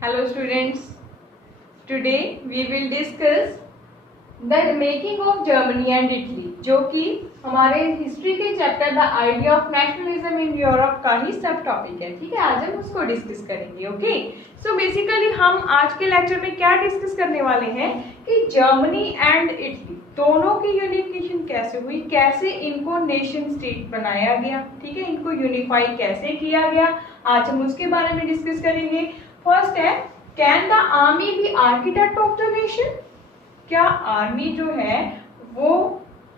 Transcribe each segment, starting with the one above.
Hello students, today we will discuss the making of Germany and Italy, जो कि हमारे history के chapter the idea of nationalism in Europe का ही सब topic है। ठीक है, आज हम उसको डिस्कस करेंगे। ओके, सो बेसिकली हम आज के लेक्चर में क्या डिस्कस करने वाले हैं कि जर्मनी एंड इटली दोनों की यूनिफिकेशन कैसे हुई, कैसे इनको नेशन स्टेट बनाया गया। ठीक है, इनको यूनिफाई कैसे किया गया, आज हम उसके बारे में डिस्कस करेंगे। फर्स्ट है, can the army be architect of the nation? क्या आर्मी जो है वो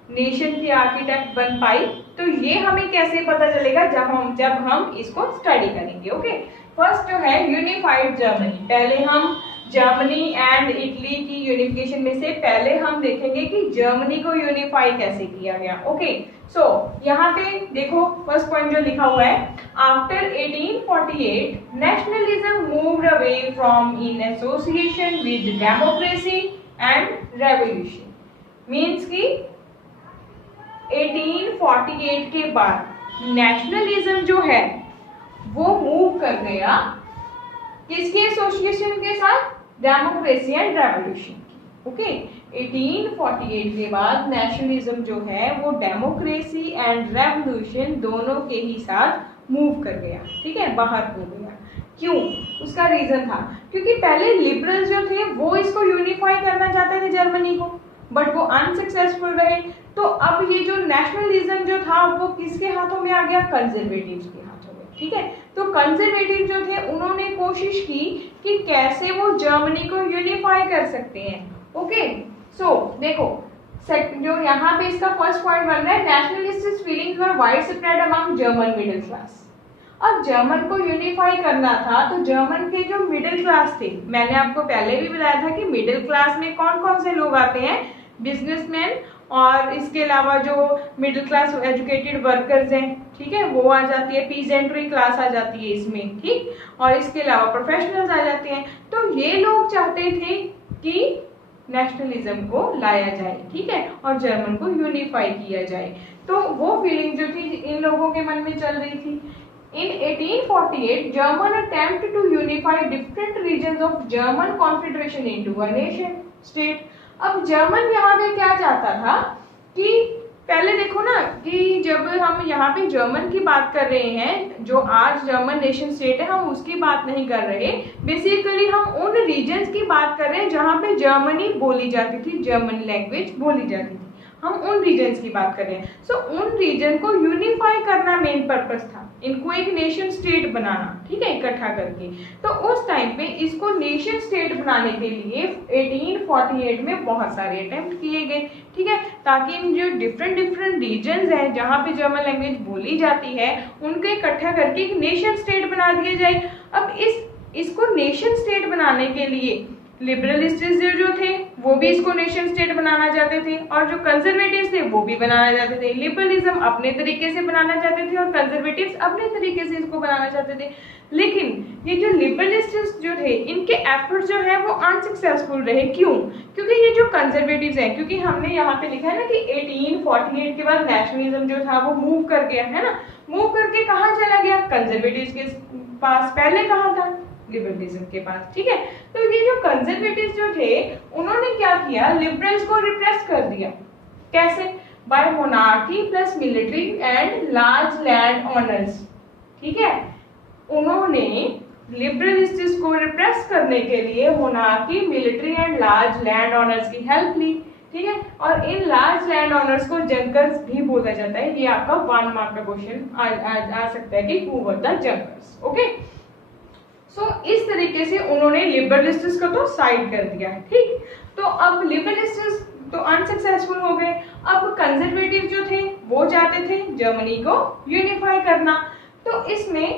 नेशन की आर्किटेक्ट बन पाई? तो ये हमें कैसे पता चलेगा जब हम इसको स्टडी करेंगे। ओके, फर्स्ट जो है यूनिफाइड जर्मनी। पहले हम जर्मनी एंड इटली की यूनिफिकेशन में से पहले हम देखेंगे कि जर्मनी को यूनिफाई कैसे किया गया। ओके, सो यहाँ पे देखो फर्स्ट पॉइंट जो लिखा हुआ है, after 1848 nationalism moved away from in association with democracy and revolution. Means की 1848 के बाद नेशनलिज्म जो है वो मूव कर गया किसके एसोसिएशन के साथ? डेमोक्रेसी एंड रेवोल्यूशन की। ओके, 1848 के बाद नेशनलिज्म जो है वो डेमोक्रेसी एंड रेवोल्यूशन दोनों के ही साथ मूव कर गया। ठीक है, बाहर हो गया। क्यों? उसका रीजन था क्योंकि पहले लिबरल जो थे वो इसको यूनिफाई करना चाहते थे जर्मनी को, बट वो अनसक्सेसफुल रहे। तो अब ये जो नेशनलिज्म जो था वो किसके हाथों में आ गया? कंजर्वेटिव्स के हाथों में। ठीक है, तो कंजर्वेटिव जो थे उन्होंने कोशिश की कि कैसे वो जर्मनी को यूनिफाई कर सकते हैं। ओके, सो देखो जो यहाँ पे इसका फर्स्ट पॉइंट बन रहा है, nationalist feelings were wide spread among German middle class. अब जर्मन को यूनिफाई करना था तो जर्मन के जो मिडिल क्लास थे, मैंने आपको पहले भी बताया था कि मिडिल क्लास में कौन कौन से लोग आते हैं? बिजनेसमैन, और इसके अलावा जो मिडिल क्लास एजुकेटेड वर्कर्स हैं, ठीक है, वो आ जाती है, पीजेंट्री क्लास आ जाती है इसमें। ठीक, और इसके अलावा प्रोफेशनल्स आ जाते हैं। तो ये लोग चाहते थे कि नेशनलिज्म को लाया जाए, ठीक है, और जर्मन को यूनिफाई किया जाए। तो वो फीलिंग जो थी इन लोगों के मन में चल रही थी। In 1848, German attempt to unify different regions of German Confederation into a nation state. अब जर्मन यहाँ पे क्या चाहता था कि पहले देखो ना कि जब हम यहाँ पे जर्मन की बात कर रहे हैं, जो आज जर्मन नेशन स्टेट है, हम उसकी बात नहीं कर रहे। बेसिकली हम उन रीजन्स की बात कर रहे हैं जहाँ पे जर्मनी बोली जाती थी, जर्मन लैंग्वेज बोली जाती थी, हम उन रीजन्स की बात कर रहे हैं। सो उन रीजन को यूनिफाई करना मेन पर्पस था, इनको एक नेशन स्टेट बनाना, ठीक है, इकट्ठा करके। तो उस टाइम पे इसको नेशन स्टेट बनाने के लिए 1848 में बहुत सारे अटेम्प्ट किए गए, ठीक है, ताकि इन जो डिफरेंट रीजन्स हैं जहाँ पे जर्मन लैंग्वेज बोली जाती है उनको इकट्ठा करके एक नेशन स्टेट बना दिया जाए। अब इसको नेशन स्टेट बनाने के लिए लिबरलिस्ट जो थे वो भी इसको नेशन स्टेट बनाना चाहते थे, और जो कंजर्वेटिव्स थे वो भी बनाना चाहते थे। लिबरलिज्म अपने तरीके से बनाना चाहते थे और कंजर्वेटिव्स अपने तरीके से इसको बनाना चाहते थे। लेकिन ये जो लिबरलिस्ट जो थे इनके एफर्ट्स जो है वो अनसक्सेसफुल रहे। क्यों? क्योंकि ये जो कंजर्वेटिव्स हैं, क्योंकि हमने यहाँ पे लिखा है ना कि 1848 के बाद नेशनलिज्म जो था वो मूव कर गया है ना, मूव करके कहाँ चला गया? कंजर्वेटिव्स के पास। पहले कहाँ था? लिबरलिज्म के पास। ठीक है, तो ये जो कंजर्वेटिव्स जो थे उन्होंने क्या किया? लिबरल्स को रिप्रेस कर दिया। कैसे? By monarchy plus military and large land owners. ठीक है, उन्होंने लिबरलिस्ट्स को रिप्रेस करने के लिए monarchy, military and large land owners की हेल्प ली। ठीक है, और इन लार्ज लैंड ऑनर्स को जंकर्स भी बोला जाता है। ये आपका 1 मार्क का क्वेश्चन आ सकता है कि who were the Junkers. Okay, so इस तरीके से उन्होंने लिबरलिस्ट्स को तो साइड कर दिया है। ठीक, तो अब लिबरलिस्ट्स तो अनसक्सेसफुल हो गए। अब कंजर्वेटिव जो थे वो चाहते थे जर्मनी को यूनिफाई करना। तो इसमें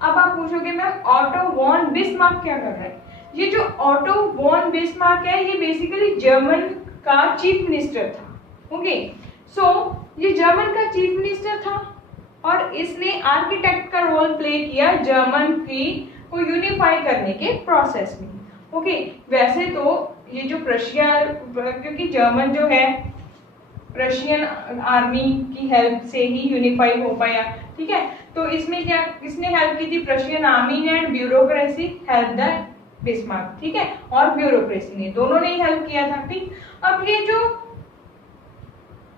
अब आप पूछोगे मैम ऑटो वॉन बिस्मार्क क्या कर रहा है? ये जो ऑटो वॉन बिस्मार्क है ये बेसिकली जर्मन का चीफ मिनिस्टर था। ओके, सो ये जर्मन का चीफ मिनिस्टर था और इसने आर्किटेक्ट का रोल प्ले किया जर्मन की को यूनिफाई करने के प्रोसेस में। ओके, वैसे तो ये जो प्रशिया, क्योंकि जर्मन जो है रशियन आर्मी की हेल्प से ही यूनिफाई हो पाया। ठीक है, तो इसमें क्या किसने हेल्प की थी? Prussian army and bureaucracy help the Bismarck, ठीक है, और ब्यूरोक्रेसी ने, दोनों ने ही हेल्प किया था। ठीक, अब ये जो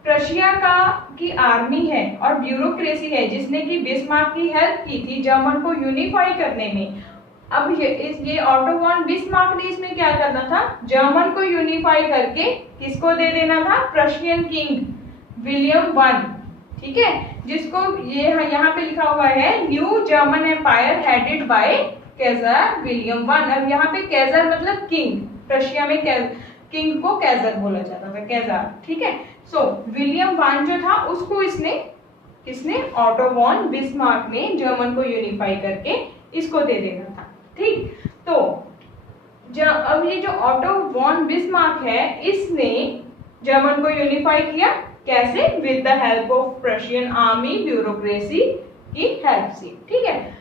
प्रशिया की आर्मी है और ब्यूरोक्रेसी है जिसने की बिस्मार्क की हेल्प की थी जर्मन को यूनिफाई करने में, अब ये ऑटो वॉन बिस्मार्क ने इसमें क्या करना था, जर्मन को यूनिफाई करके किसको दे देना था, प्रशियन किंग विलियम वन, ठीक है, जिसको ये यहाँ पे लिखा हुआ है new German empire headed by Kaiser William one. अब यहाँ पे कैजर मतलब किंग, प्रशिया में किंग को कैजर बोला जाता था, कैजर, ठीक है। सो विलियम वन जो था उसको किसने ऑटो वॉन बिस्मार्क ने जर्मन को यूनिफाई करके इसको दे देना था। ठीक, तो अब ये जो ऑटो वॉन बिस्मार्क है इसने जर्मन को यूनिफाई किया, कैसे, with the help of Prussian army bureaucracy की हेल्प से, ठीक है।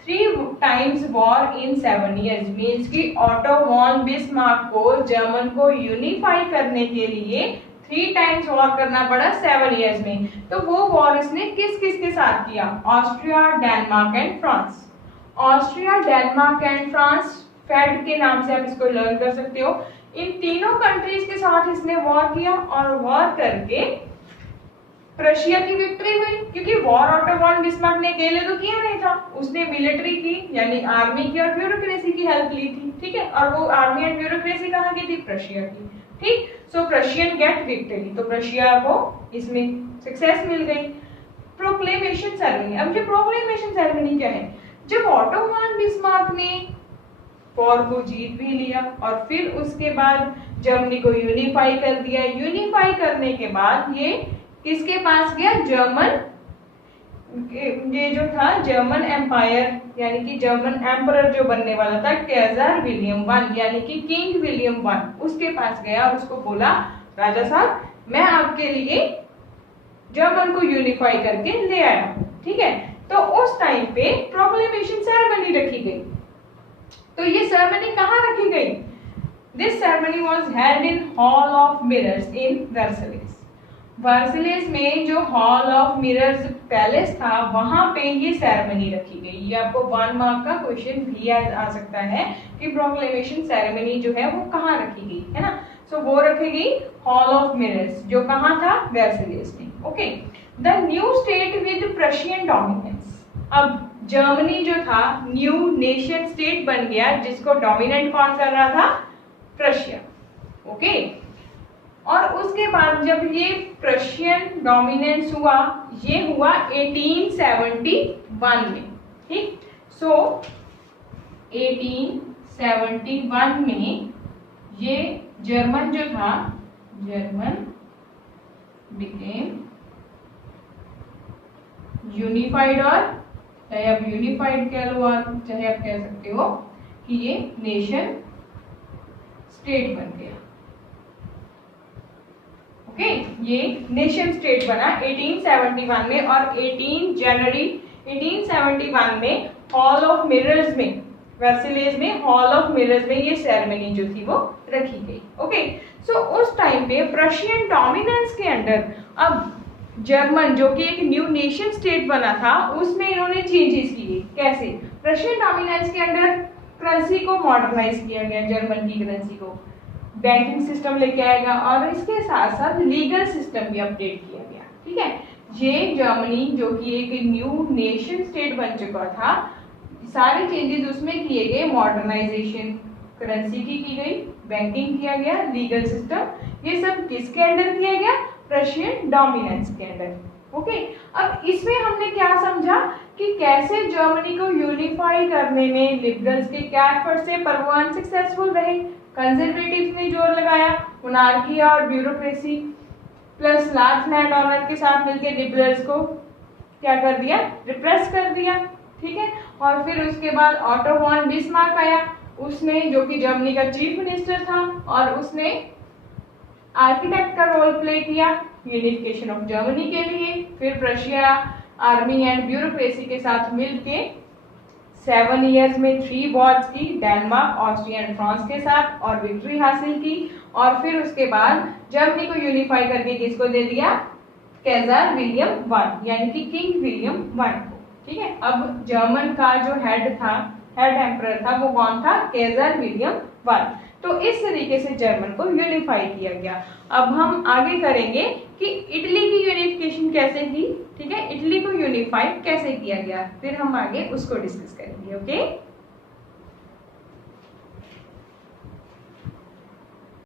3 times war in 7 years means कि ऑटो वॉन बिस्मार्क को जर्मन को यूनिफाई करने के लिए 3 times वॉर करना पड़ा 7 years में। तो वो वॉर इसने किस किस के साथ किया, Austria, Denmark and France. Austria, Denmark and France, फेड के नाम से आप इसको लर्न कर सकते हो। इन तीनों कंट्रीज के साथ इसने वॉर किया और वॉर करके प्रशिया की विक्ट्री हुई, क्योंकि वॉर ऑटो वॉन बिस्मार्क ने अकेले तो किया नहीं था, उसने मिलिट्री की यानी आर्मी की और ब्यूरोक्रेसी की हेल्प ली थी, ठीक है। और वो आर्मी एंड ब्यूरोक्रेसी कहाँ की थी, प्रशिया की, ठीक। सो प्रशियन गेट विक्ट्री, तो प्रशिया को इसमें सक्सेस मिल गई। प्रोक्लेमेशन सेरेमनी, अब जो प्रोक्लेमेशन सेरेमनी क्या है, जब ऑटो वॉन बिस्मार्क ने वॉर को जीत भी लिया और फिर उसके बाद जर्मनी को यूनिफाई कर दिया, यूनिफाई करने के बाद ये किसके पास गया, जर्मन, ये जो था जर्मन एम्पायर यानी कि जर्मन एम्परर जो बनने वाला था कैजर विलियम वन यानी कि किंग विलियम वन, उसके पास गया और उसको बोला, राजा साहब मैं आपके लिए जर्मन को यूनिफाई करके ले आया हूं, ठीक है। तो उस टाइम पे प्रोक्लेमेशन सेरेमनी रखी गई। तो ये सेरेमनी कहाँ रखी गई, this ceremony was held in hall of mirrors in Versailles. Versailles में जो हॉल ऑफ मिरर्स पैलेस था वहां पे ये सेरेमनी रखी गई। ये आपको 1 मार्क का क्वेश्चन भी आ सकता है कि प्रोक्लेमेशन सेरेमनी जो है वो कहाँ रखी गई, है ना। सो वो रखी गई हॉल ऑफ मिरर्स, जो कहाँ था, वर्सलिस में, okay. The new state with Prussian dominance, अब जर्मनी जो था न्यू नेशन स्टेट बन गया जिसको डोमिनेंट कौन कर रहा था, प्रशिया, ओके। और उसके बाद जब ये प्रशियन डोमिनेंस हुआ, ये हुआ 1871 में, ठीक। सो 1871 में ये जर्मन जो था, जर्मन बिकेम यूनिफाइड, और चाहे आप यूनिफाइड कह लो और चाहे आप कह सकते हो कि ये नेशन स्टेट बन गया, ओके। ये नेशन स्टेट बना 1871 में और 18 जनवरी 1871 में हॉल ऑफ मिरर्स में, वर्सलिस में हॉल ऑफ मिरर्स में ये सेरेमनी जो थी वो रखी गई, ओके। सो उस टाइम पे प्रशियन डोमिनेंस के अंडर अब जर्मन जो कि एक न्यू नेशन स्टेट बना था उसमें इन्होंने चेंजेस किए, कैसे, प्रशियन डोमिनेंस के अंडर करेंसी को मॉडर्नाइज किया गया, जर्मन की करेंसी को, बैंकिंग सिस्टम लेके आएगा और इसके साथ साथ लीगल सिस्टम भी अपडेट किया गया, ठीक है। ये जर्मनी जो कि एक न्यू नेशन स्टेट बन चुका था, सारे चेंजेस उसमें किए गए, मॉडर्नाइजेशन करेंसी की गई, बैंकिंग किया गया, लीगल सिस्टम, ये सब किसके अंडर किया गया, प्रशियन डोमिनेंस के अंडर, ओके। अब इसमें हमने क्या समझा कि कैसे जर्मनी को यूनिफाई करने में लिबरल्स के क्या एफर्ट से, पर वो अनसक्सेसफुल रहे। कंजर्वेटिव्स ने जोर लगाया, मोनार्की और bureaucracy plus large land owner के साथ मिलकर लिबरल्स को क्या कर दिया, रिप्रेस कर दिया, ठीक है। और फिर उसके बाद ऑटो वॉन बिस्मार्क आया, उसने जो कि जर्मनी का चीफ मिनिस्टर था और उसने आर्किटेक्ट का रोल प्ले किया यूनिफिकेशन ऑफ जर्मनी के लिए। फिर प्रशिया आर्मी एंड ब्यूरोक्रेसी के साथ मिलके 7 ईयर्स में 3 वॉर्स की, डेनमार्क, ऑस्ट्रिया एंड फ्रांस के साथ, और विक्ट्री हासिल की। और फिर उसके बाद जर्मनी को यूनिफाई करके किसको दे दिया, कैजर विलियम वन यानी कि किंग विलियम वन को, ठीक है। अब जर्मन का जो हेड था, हेड एम्परर था वो कौन था, केजर विलियम वन। तो इस तरीके से जर्मन को यूनिफाई किया गया। अब हम आगे करेंगे कि इटली की यूनिफिकेशन कैसे की, ठीक है, इटली को यूनिफाई कैसे किया गया, फिर हम आगे उसको डिस्कस करेंगे। ओके।